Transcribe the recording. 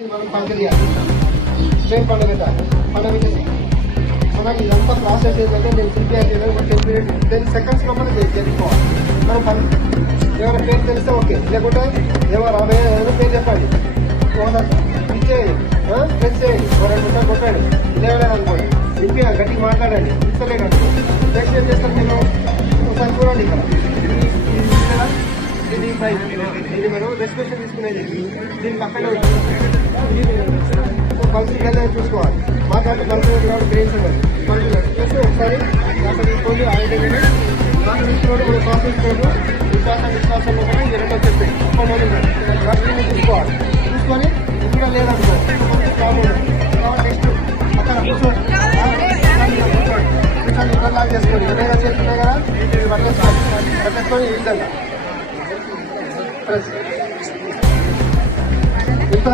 మనం పంచలేదు స్ట్రేట్ పండగ మనకి ఇదంతా ప్రాసెస్ ఏంటంటే నేను సింపియారిటీ ఒక 10 సెకండ్స్ లోపల చేసుకోవాలి. మనం ఎవరైనా పేరు తెలిస్తే ఓకే, లేకుంటే ఎవరు పేరు చెప్పండి, ప్రెస్ చేయండి, 2 నిమిషాలు కొట్టండి, లేవలేదు అనుకోండి, సింపిగా గట్టిగా మాట్లాడండి, ఇస్తలేదు అనుకోండి. నెక్స్ట్ ఏం చేస్తాను నేను ఒకసారి చూడండి. ఇక్కడ ఇది ప్రైజ్, ఇది మనం రెస్పిరేషన్ తీసుకునేది, దీని పక్కనే పల్సులు వెళ్ళాలని చూసుకోవాలి. మాట్లాడితే పల్సులు కాబట్టి గ్రెయిన్స్ ఉన్నది పల్సులు చూసి ఒకసారి అక్కడ తీసుకోండి. ఆరోగ్యం నాకు తీసుకున్నాడు మనం శ్వాస తీసుకోవడం విశ్వాసంలో కూడా ఈ రెండో చెప్పి వాటిని చూసుకోవాలి. చూసుకొని ఇక్కడ లేదనుకో ప్రాబ్లం కాబట్టి నెక్స్ట్ అక్కడ కూర్చోండి, ఇక్కడ లాగా చేసుకోండి. ఏదైనా చేస్తున్నాయి కదా పట్టేసుకొని ఈ విధంగా ఇంత